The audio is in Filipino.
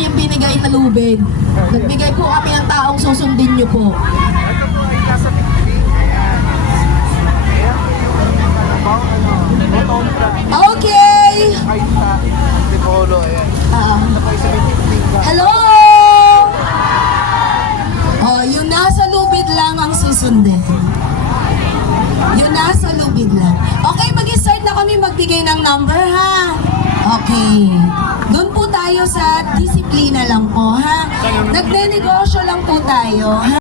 yung binigay na lubid. Nagbigay po kami ng taong susundin nyo po. Ito po ay nasa Bigling. Ayan. Ayan po yung kalabaw, Rotonda. Okay! Ay, Antipolo, ayan. Ito po ay sa Bigling. Hello! Oh, yung nasa lubid lang ang susundin. Yung nasa lubid lang. Okay, mag-start na kami magbigay ng number, ha? Okay. Doon po tayo sa disiplina lang po, ha? Nagne-negosyo lang po tayo, ha?